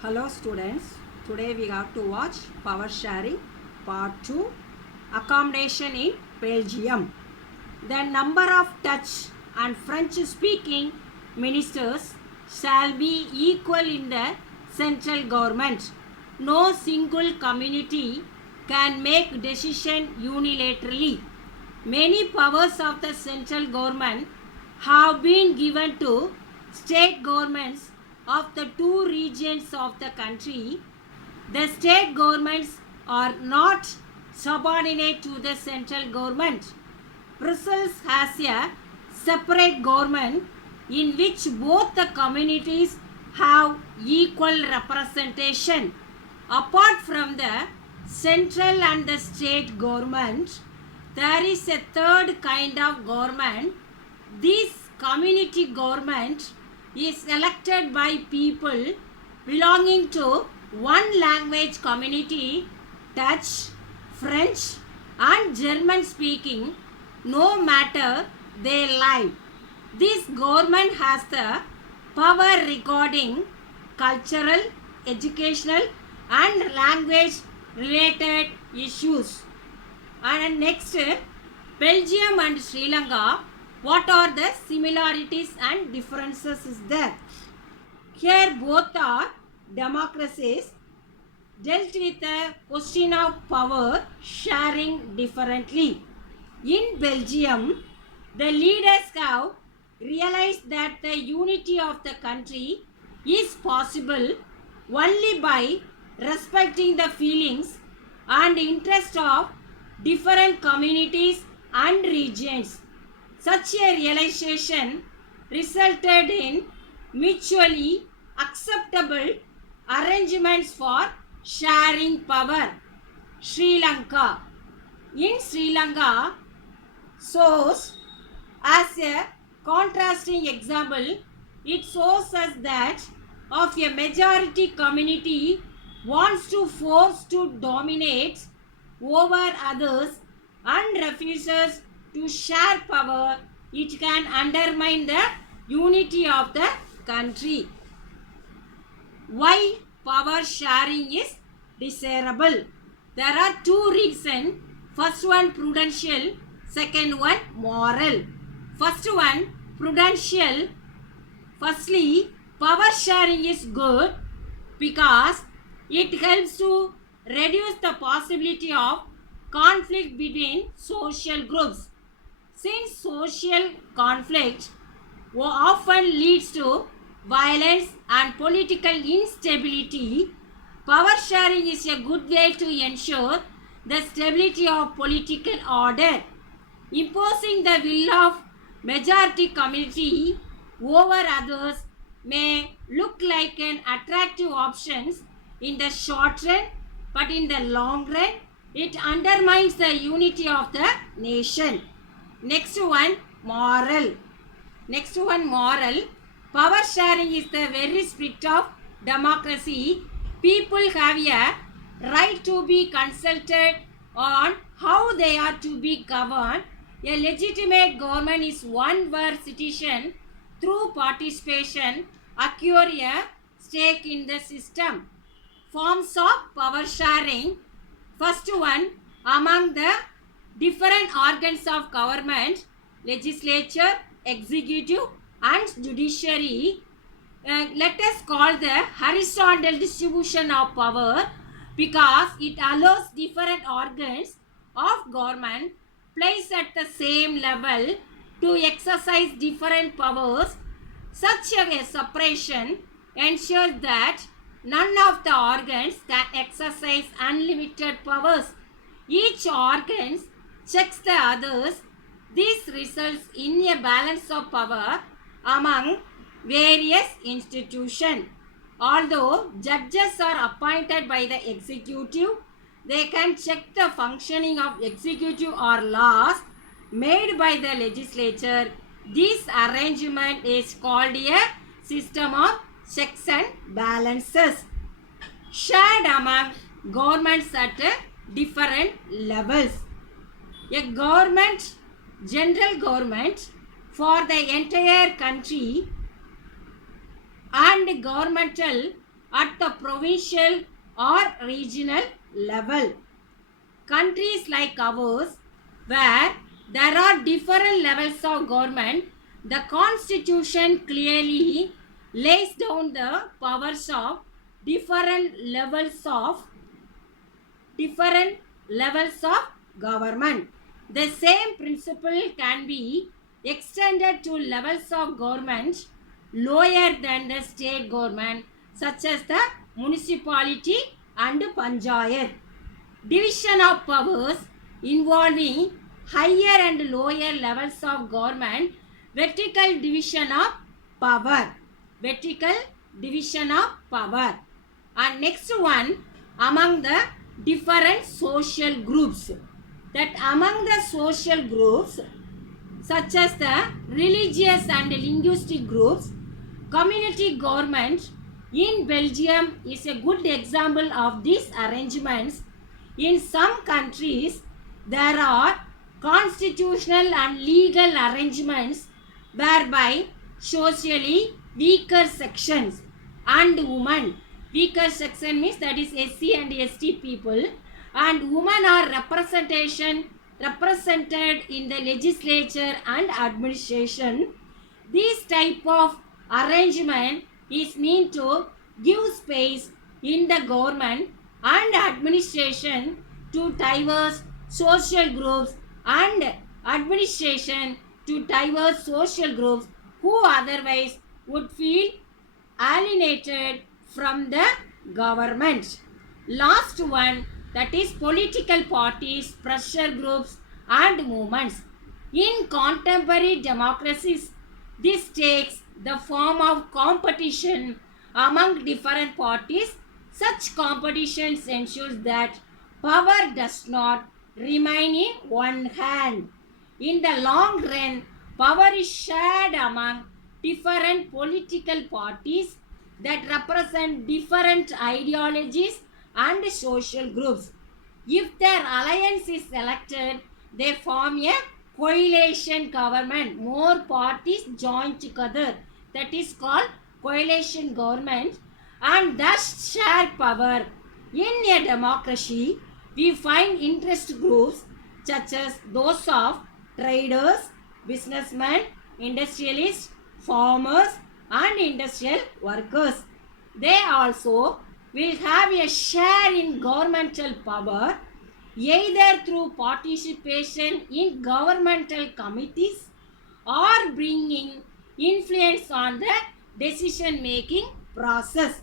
Hello students, today we have to watch Power Sharing Part 2, Accommodation in Belgium. The number of Dutch and French speaking ministers shall be equal in the central government. No single community can make decision unilaterally. Many powers of the central government have been given to state governments of the two regions of the country. The state governments are not subordinate to the central government. Brussels has a separate government in which both the communities have equal representation. Apart from the central and the state government, there is a third kind of government. This community government is elected by people belonging to one language community, Dutch, French and German speaking, no matter their life. This government has the power regarding cultural, educational and language related issues. And next, Belgium and Sri Lanka, what are the similarities and differences is there? Here both are democracies dealt with the question of power sharing differently. In Belgium, the leaders have realized that the unity of the country is possible only by respecting the feelings and interests of different communities and regions. Such a realization resulted in mutually acceptable arrangements for sharing power. Sri Lanka. In Sri Lanka, shows as a contrasting example, it shows us that of a majority community wants to force to dominate over others and refuses to share power, it can undermine the unity of the country. Why power sharing is desirable? There are two reasons. First one prudential, second one moral. First one prudential. Firstly, power sharing is good because it helps to reduce the possibility of conflict between social groups. Since social conflict often leads to violence and political instability, power sharing is a good way to ensure the stability of political order. Imposing the will of majority community over others may look like an attractive option in the short run, but in the long run, it undermines the unity of the nation. Next one, moral. Next one, moral. Power sharing is the very spirit of democracy. People have a right to be consulted on how they are to be governed. A legitimate government is one where citizens, through participation, acquire a stake in the system. Forms of power sharing. First one, among the different organs of government, legislature, executive and judiciary, let us call the horizontal distribution of power because it allows different organs of government placed at the same level to exercise different powers. Such a separation ensures that none of the organs can exercise unlimited powers. Each organ checks the others. This results in a balance of power among various institutions. Although judges are appointed by the executive, they can check the functioning of executive or laws made by the legislature. This arrangement is called a system of checks and balances shared among governments at different levels. A government, general government for the entire country and governmental at the provincial or regional level. Countries like ours, where there are different levels of government, the constitution clearly lays down the powers of different levels of different levels of government. The same principle can be extended to levels of government lower than the state government, such as the municipality and panchayat. Division of powers involving higher and lower levels of government, vertical division of power. Vertical division of power. And next one, among the different social groups. That among the social groups, such as the religious and linguistic groups, community government in Belgium is a good example of these arrangements. In some countries, there are constitutional and legal arrangements whereby socially weaker sections and women, weaker section means that is SC and ST people, and women are represented in the legislature and administration. This type of arrangement is meant to give space in the government and administration to diverse social groups and administration to diverse social groups who otherwise would feel alienated from the government. Last one, that is political parties, pressure groups and movements. In contemporary democracies, this takes the form of competition among different parties. Such competitions ensures that power does not remain in one hand. In the long run, power is shared among different political parties that represent different ideologies and social groups. If their alliance is selected, they form a coalition government. More parties join together. That is called coalition government and thus share power. In a democracy, we find interest groups such as those of traders, businessmen, industrialists, farmers and industrial workers. They also will have a share in governmental power either through participation in governmental committees or bringing influence on the decision making process.